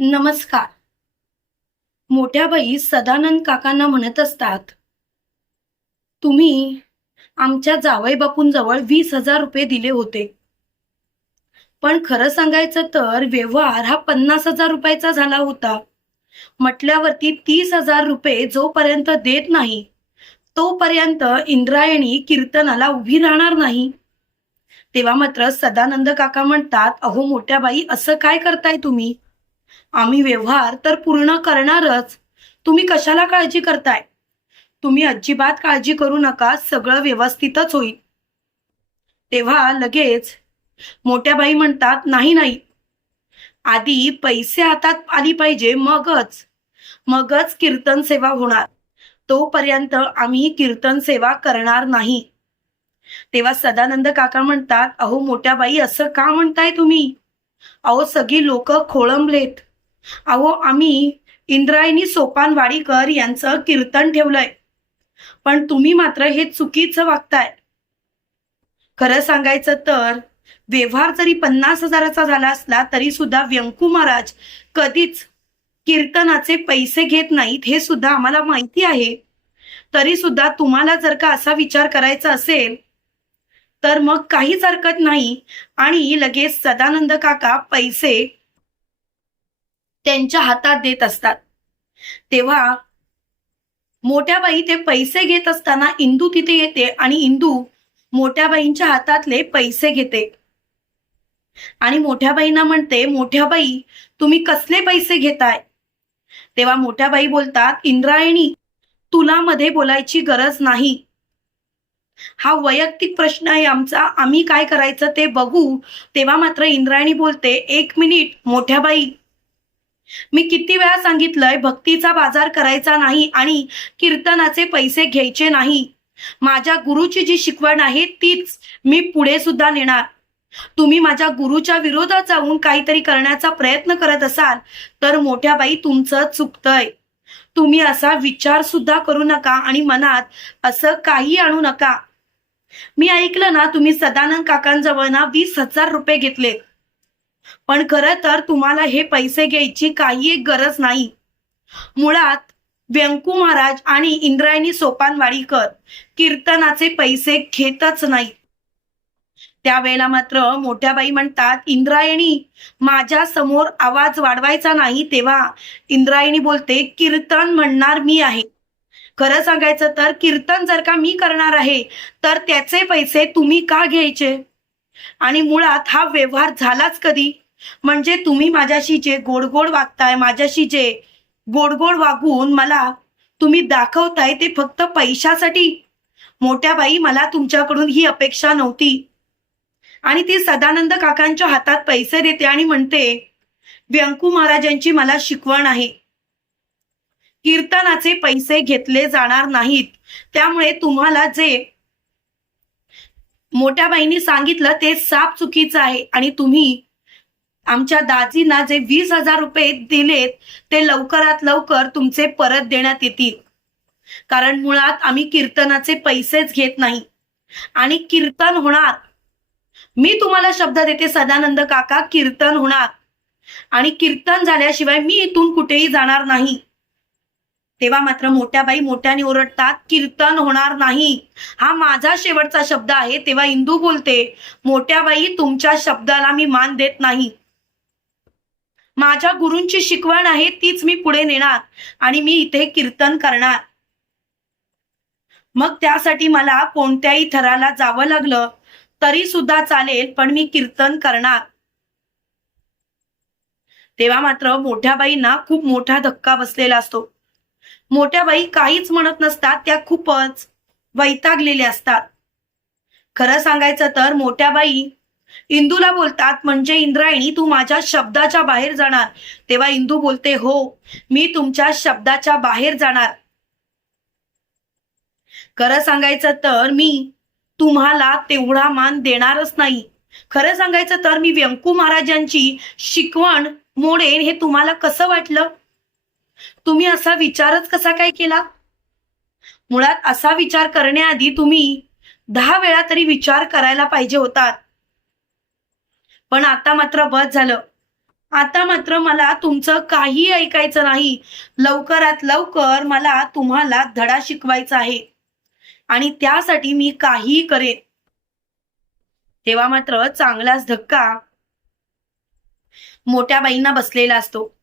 नमस्कार. मोठ्या बाई सदानंद काकांना म्हणत असतात तुम्ही आमच्या जावई बापूंजवळ वीस हजार रुपये दिले होते. पण खरं सांगायचं तर व्यवहार हा पन्नास हजार रुपयाचा झाला होता. म्हटल्यावरती तीस हजार रुपये जोपर्यंत देत नाही तोपर्यंत इंद्रायणी कीर्तनाला उभी राहणार नाही. तेव्हा मात्र सदानंद काका म्हणतात अहो मोठ्या बाई असं काय करताय तुम्ही? आम्ही व्यवहार तर पूर्ण करणारच. तुम्ही कशाला काळजी करताय? तुम्ही अजिबात काळजी करू नका सगळं व्यवस्थितच होईल. तेव्हा लगेच मोठ्या बाई म्हणतात नाही नाही. आधी पैसे हातात आली पाहिजे मगच. मगच कीर्तन सेवा होणार. तोपर्यंत आम्ही कीर्तन सेवा करणार नाही. तेव्हा सदानंद काका म्हणतात अहो मोठ्या बाई असं का म्हणताय तुम्ही? अहो सगळी लोक खोळंबलेत. अहो आम्ही इंद्रायणी सोपान वाडीकर यांचं कीर्तन ठेवलंय. पण तुम्ही मात्र हे चुकीचं वागताय. खरं सांगायचं तर व्यवहार जरी पन्नास हजाराचा झाला असला तरी सुद्धा व्यंकू महाराज कधीच कीर्तनाचे पैसे घेत नाहीत हे सुद्धा आम्हाला माहिती आहे. तरी सुद्धा तुम्हाला जर का असा विचार करायचा असेल तर मग काहीच हरकत नाही. आणि लगेच सदानंद काका पैसे त्यांच्या हातात देत असतात. तेव्हा मोठ्या बाई ते पैसे घेत असताना इंदू तिथे येते आणि इंदू मोठ्या बाईंच्या हातातले पैसे घेते. आणि मोठ्या बाईंना म्हणते मोठ्या बाई तुम्ही कसले पैसे घेताय? तेव्हा मोठ्या बाई बोलतात इंद्रायणी तुला मध्ये बोलायची गरज नाही. हा वैयक्तिक प्रश्न आहे आमचा. आम्ही काय करायचं ते बघू. तेव्हा मात्र इंद्रायणी बोलते एक मिनिट मोठ्या बाई. मी किती वेळा सांगितलंय भक्तीचा बाजार करायचा नाही आणि कीर्तनाचे पैसे घ्यायचे नाही. माझ्या गुरुची जी शिकवण आहे तीच मी पुढे सुद्धा नेणार. तुम्ही माझ्या गुरुच्या विरोधात जाऊन काहीतरी करण्याचा प्रयत्न करत असाल तर मोठ्या बाई तुमचं चुकतंय. तुम्ही असा विचार सुद्धा करू नका आणि मनात असं काही आणू नका. मी ऐकलं ना तुम्ही सदानंद काकांजवळ ना वीस हजार रुपये घेतले. पण खरं तर तुम्हाला हे पैसे घ्यायची काही एक गरज नाही. मुळात व्यंकू महाराज आणि इंद्रायणी सोपानवाडीकर कीर्तनाचे पैसे घेतच नाही त्यावेळेला मात्र मोठ्या बाई म्हणतात इंद्रायणी माझ्यासमोर आवाज वाढवायचा नाही तेव्हा. इंद्रायणी बोलते कीर्तन म्हणणार मी आहे. खरं सांगायचं तर कीर्तन जर का मी करणार आहे तर त्याचे पैसे तुम्ही का घ्यायचे? आणि मुळात हा व्यवहार झालाच कधी? म्हणजे तुम्ही माझ्याशी जे गोड गोड वागताय माझ्याशी जे गोड गोड वागून मला तुम्ही दाखवताय ते फक्त पैशासाठी. मोठ्या बाई मला तुमच्याकडून ही अपेक्षा नव्हती. आणि ती सदानंद काकांच्या हातात पैसे देते आणि म्हणते व्यंकू महाराजांची मला शिकवण आहे. कीर्तनाचे पैसे घेतले जाणार नाहीत. त्यामुळे तुम्हाला जे मोठ्या बाईंनी सांगितलं ते साप चुकीचं आहे. आणि तुम्ही आमच्या दाजींना जे वीस हजार रुपये दिलेत ते लवकरात लवकर तुमचे परत देण्यात येतील. कारण मुळात आम्ही कीर्तनाचे पैसेच घेत नाही. आणि कीर्तन होणार. मी तुम्हाला शब्द देते सदानंद काका कीर्तन होणार. आणि कीर्तन झाल्याशिवाय मी इथून कुठेही जाणार नाही. तेव्हा मात्र मोठ्या बाई मोठ्याने ओरडतात कीर्तन होणार नाही. हा माझा शेवटचा शब्द आहे. तेव्हा इंदू बोलते मोठ्या बाई तुमच्या शब्दाला मी मान देत नाही. माझ्या गुरूंची शिकवण आहे तीच मी पुढे नेणार आणि मी इथे कीर्तन करणार. मग त्यासाठी मला कोणत्याही थराला जावं लागलं तरी सुद्धा चालेल पण मी कीर्तन करणार. तेव्हा मात्र मोठ्या बाईंना खूप मोठा धक्का बसलेला असतो. मोठ्या बाई काहीच म्हणत नसतात त्या खूपच वैतागलेल्या असतात. खरं सांगायचं तर मोठ्या बाई इंदूला बोलतात म्हणजे इंद्रायणी तू माझ्या शब्दाच्या बाहेर जाणार. तेव्हा इंदू बोलते हो मी तुमच्या शब्दाच्या बाहेर जाणार. खरं सांगायचं तर मी तुम्हाला तेवढा मान देणारच नाही. खरं सांगायचं तर मी व्यंकू महाराजांची शिकवण मोडेन हे तुम्हाला कसं वाटलं? तुम्ही असा विचारच कसा काय केला? मुळात असा विचार करण्याआधी तुम्ही दहा वेळा तरी विचार करायला पाहिजे होतात. पण आता मात्र बस झालं. आता मात्र मला तुमचं काही ऐकायचं नाही. लवकरात लवकर मला तुम्हाला धडा शिकवायचा आहे. आणि त्यासाठी मी काहीही करेन. तेव्हा मात्र चांगलाच धक्का मोठ्या बाईंना बसलेला असतो.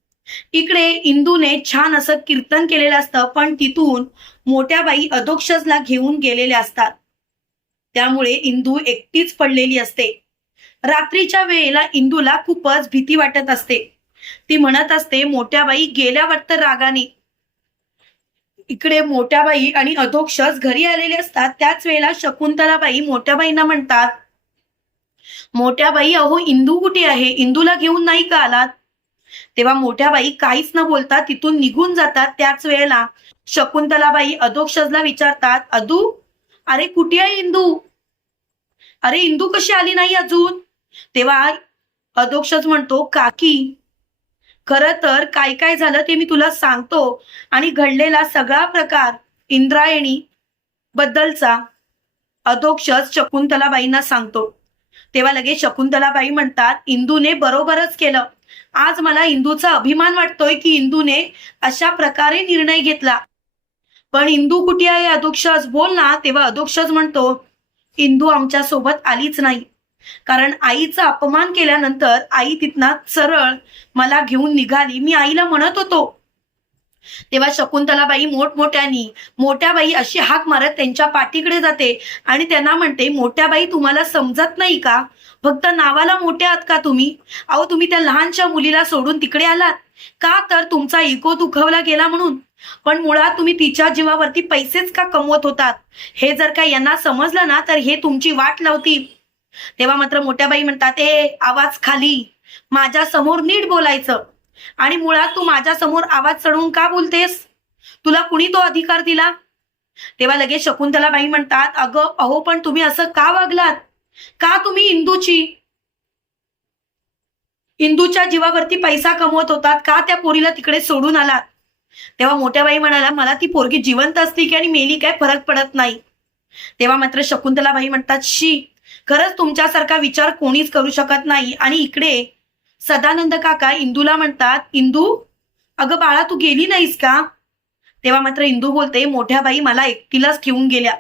इकडे इंदूने छान असं कीर्तन केलेलं असतं पण तिथून मोठ्या बाई अधोक्षजला घेऊन गेलेल्या असतात. त्यामुळे इंदू एकटीच पडलेली असते. रात्रीच्या वेळेला इंदूला खूपच भीती वाटत असते. ती म्हणत असते मोठ्या बाई गेल्या वाटतं रागाने. इकडे मोठ्या बाई आणि अधोक्षस घरी आलेले असतात. त्याच वेळेला शकुंतलाबाई मोठ्या बाईंना म्हणतात मोठ्या बाई अहो इंदू कुठे आहे? इंदूला घेऊन नाही का आलात? तेव्हा मोठ्या बाई काहीच न बोलता तिथून निघून जातात. त्याच वेळेला शकुंतलाबाई अधोक्षजला विचारतात अदू अरे कुठे आहे इंदू? अरे इंदू कशी आली नाही अजून? तेव्हा अधोक्षज म्हणतो काकी खर तर काय काय झालं ते मी तुला सांगतो आणि घडलेला सगळा प्रकार इंद्रायणी बद्दलचा. अधोक्षज शकुंतलाबाईंना सांगतो. तेव्हा लगेच शकुंतलाबाई म्हणतात इंदूने बरोबरच केलं. आज मला इंदूचा अभिमान वाटतोय की इंदूने अशा प्रकारे निर्णय घेतला. पण इंदू कुठे आहे अधोक्षज बोल ना. तेव्हा अधोक्षज म्हणतो इंदू आमच्यासोबत आलीच नाही. कारण आईचा अपमान केल्यानंतर आई तिथनं सरळ मला घेऊन निघाली. मी आईला म्हणत होतो तेव्हा शकुंतलाबाई मोठमोठ्यानी मोठ्या बाई अशी हाक मारत त्यांच्या पाठीकडे जाते आणि त्यांना म्हणते मोठ्या बाई तुम्हाला समजत नाही का? फक्त नावाला मोठ्या आहात का तुम्ही? अहो तुम्ही त्या लहानशा मुलीला सोडून तिकडे आलात. का तर तुमचा इको दुखवला गेला म्हणून? पण मुळात तुम्ही तिच्या जीवावरती पैसेच का कमवत होतात? हे जर का यांना समजलं ना तर हे तुमची वाट लावतील तेव्हा मात्र मोठ्या बाई म्हणतात ए आवाज खाली. माझ्यासमोर नीट बोलायचं. आणि मुळात तू माझ्यासमोर आवाज चढवून का बोलतेस? तुला कुणी तो अधिकार दिला? तेव्हा लगेच शकुंतलाबाई म्हणतात अगं अहो पण तुम्ही असं का वागलात? का तुम्ही इंदूची? इंदूच्या जीवावरती पैसा कमवत होतात का त्या पोरीला तिकडे सोडून आलात? तेव्हा मोठ्या बाई म्हणाला मला ती पोरगी जिवंत असली की आणि मेली काय फरक पडत नाही. तेव्हा मात्र शकुंतलाबाई म्हणतात शी खरंच तुमच्यासारखा विचार कोणीच करू शकत नाही आणि इकडे सदानंद काका इंदूला म्हणतात इंदू अगं बाळा तू गेली नाहीस का? तेव्हा मात्र इंदू बोलते मोठ्या बाई मला एकटीलाच ठेवून गेल्या.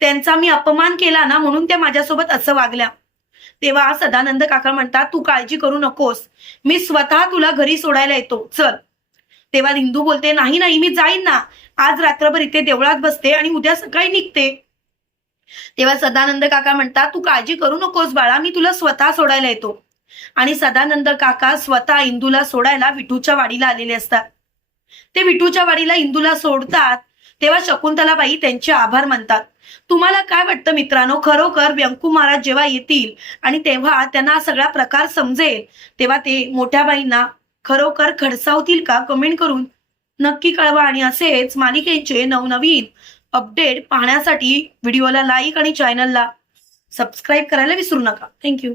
त्यांचा मी अपमान केला ना म्हणून त्या माझ्यासोबत असं वागल्या. तेव्हा सदानंद काका म्हणतात तू काळजी करू नकोस. मी स्वतः तुला घरी सोडायला येतो. चल. तेव्हा इंदू बोलते नाही नाही मी जाईन ना. आज रात्रभर इथे देवळात बसते आणि उद्या सकाळी निघते. तेव्हा सदानंद काका म्हणतात तू काळजी करू नकोस बाळा मी तुला स्वतः सोडायला येतो. आणि सदानंद काका स्वतः इंदूला सोडायला विठूच्या वाडीला आलेले असतात. ते विठूच्या वाडीला इंदूला सोडतात तेव्हा शकुंतलाबाई त्यांचे आभार मानतात. तुम्हाला काय वाटतं मित्रांनो? खरोखर व्यंकू महाराज जेव्हा येतील आणि तेव्हा त्यांना सगळा प्रकार समजेल तेव्हा ते मोठ्या बाईंना खरोखर खडसावतील का? कमेंट करून नक्की कळवा आणि असेच मालिकेचे नवनवीन अपडेट पाहण्यासाठी व्हिडिओला लाईक आणि चॅनलला सबस्क्राईब करायला विसरू नका. थँक्यू